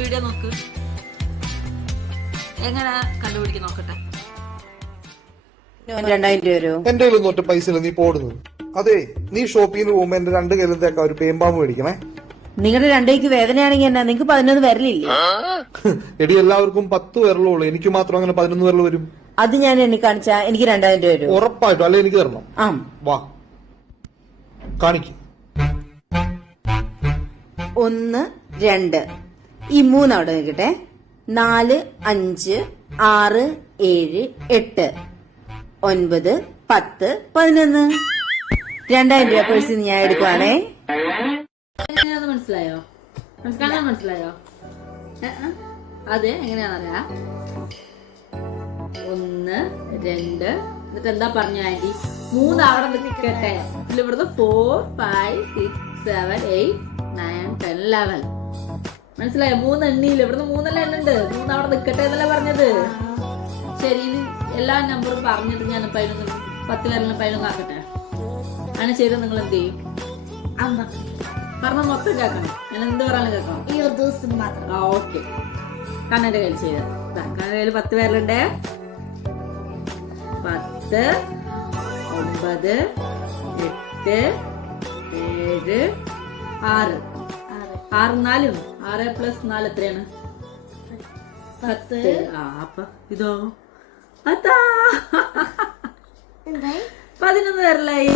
Video നോക്ക്, എങ്ങനെ കണ്ടുപിടിക്കും നോക്കട്ടെ. 2000 രൂപ വരുമോ? എന്റെ കയ്യിൽ ഒന്നും പൈസ ഇല്ല, നീ പോടുന്നത്. അതെ, നീ ഷോപ്പിങ്ങിന് പോകുമ്പോ എന്റെ 2 കയ്യിലത്തേക്ക് ഒരു പേമ്പാമ്പ് മേടിക്കണേ. നിങ്ങളുടെ 2 കൈക്ക് വേദനയാണെങ്കിൽ എന്നാ നിങ്ങൾക്ക് 11 വരലില്ലേ? എടി, എല്ലാവർക്കും 10 വിരലുള്ളൂ, എനിക്ക് മാത്രം അങ്ങനെ 11 വിരൽ വരും. അത് ഞാൻ എണ്ണി കാണിച്ചാ എനിക്ക് 2000 രൂപ വരും. ഉറപ്പായിട്ടും, അല്ലെ എനിക്ക് തരണം. വാ കാണിക്കും. 1 2 ഈ 3 അവിടെ നിൽക്കട്ടെ. 4 5 6 7 8 9 10 11. 2000 രൂപ പേഴ്സിൽ ഞാൻ എടുക്കുവാണേ. മനസ്സിലായോ? മനസ്സിലായോ? അതെ, എങ്ങനെയാണെന്നറിയാ? 1 2 എന്നിട്ട് എന്താ പറഞ്ഞു ആന്റി? 3 അവിടെ നിൽക്കട്ടെ. ഇവിടുന്ന് 4 5 6 7 8 9 10 11. മനസ്സിലായോ? 3 എണ്ണിയില്ല, ഇവിടുന്ന് 3 എണ്ണുണ്ട്. 3 അവിടെ നിൽക്കട്ടെ എന്നല്ലേ പറഞ്ഞത്? ശരി, ഇനി എല്ലാ നമ്പറും പറഞ്ഞിട്ട് ഞാൻ 11 10 വരെല്ലാം 11 ആക്കട്ടെ. അങ്ങനെ ചെയ്ത് നിങ്ങൾ എന്ത് ചെയ്യും? പറഞ്ഞ മൊത്തം കേൾക്കണം. ഞാൻ എന്ത് പറയാനും കേൾക്കണം. ഈ ഒരു ദിവസം മാത്രം. ഓക്കെ, കണ്ണന്റെ കയ്യിൽ ചെയ്ത. കണ്ണന്റെ കയ്യിൽ 10 പേരുണ്ട്. 10 9 8 7 6 6 4 6 + 4 എത്രയാണ്? 10. അപ്പൊ ഇതോ? അതാ 11 പേരല്ലായി.